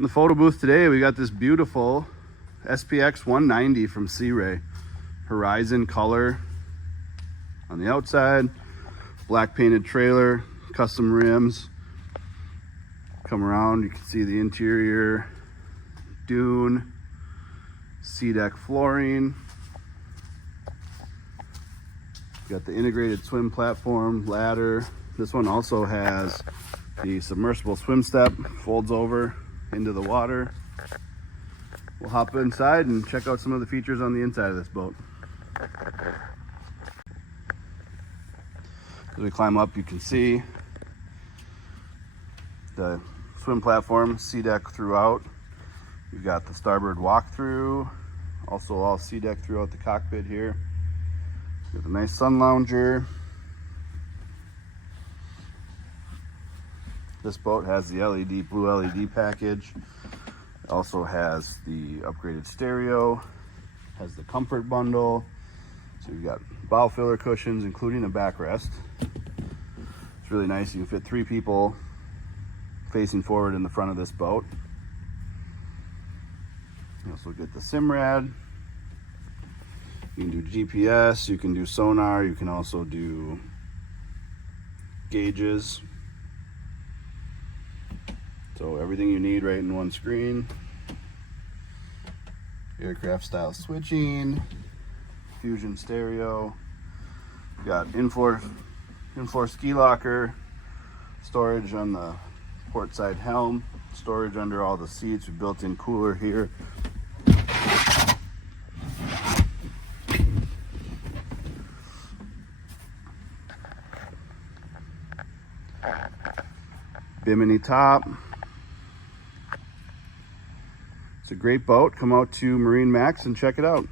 In the photo booth today, we got this beautiful SPX 190 from Sea Ray. Horizon color on the outside, black painted trailer, custom rims. Come around, you can see the interior, dune, sea deck flooring. Got the integrated swim platform, ladder. This one also has the submersible swim step, folds over into the water. We'll hop inside and check out some of the features on the inside of this boat. As we climb up, you can see the swim platform, sea deck throughout. You've got the starboard walk-through, also all sea deck throughout the cockpit here. You have a nice sun lounger. This boat has the blue LED package. It also has the upgraded stereo, has the comfort bundle. So you've got bow filler cushions, including a backrest. It's really nice. You can fit 3 people facing forward in the front of this boat. You also get the SIMRAD. You can do GPS, you can do sonar, you can also do gauges. So everything you need right in one screen. Aircraft style switching, fusion stereo. You've got in-floor ski locker, storage on the port side helm, storage under all the seats, a built-in cooler here. Bimini top. It's a great boat. Come out to MarineMax and check it out.